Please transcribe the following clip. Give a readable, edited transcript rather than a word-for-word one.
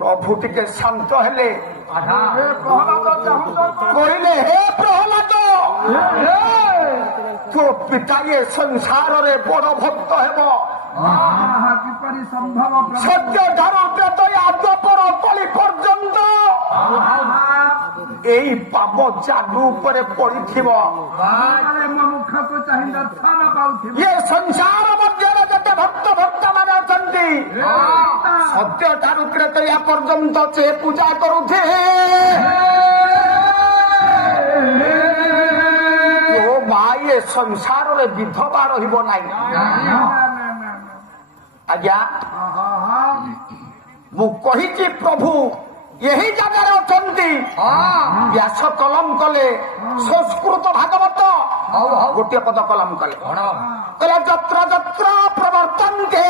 प्रभु टिके शांत हेले कहले हे प्रहलाद तो पिता ये संसार रे बड़ भक्त हेबो सत्य ठारू आद्यपर कली पर्यंत एई पाप जादू उपरे पड़िथिबो ये संसार मध्य जते भक्त भक्त माने अछंती सत्य ठारू त्रैतया पर्यंत से पूजा करुथे तो माये संसार रे विधवा रहिबो नाही आज्ञा मु कहिछि प्रभु यही जगह अछंती व्यास कलम कले संस्कृत भागवत गोटे पद कलम कले जत्र जत्र प्रवर्तन्ते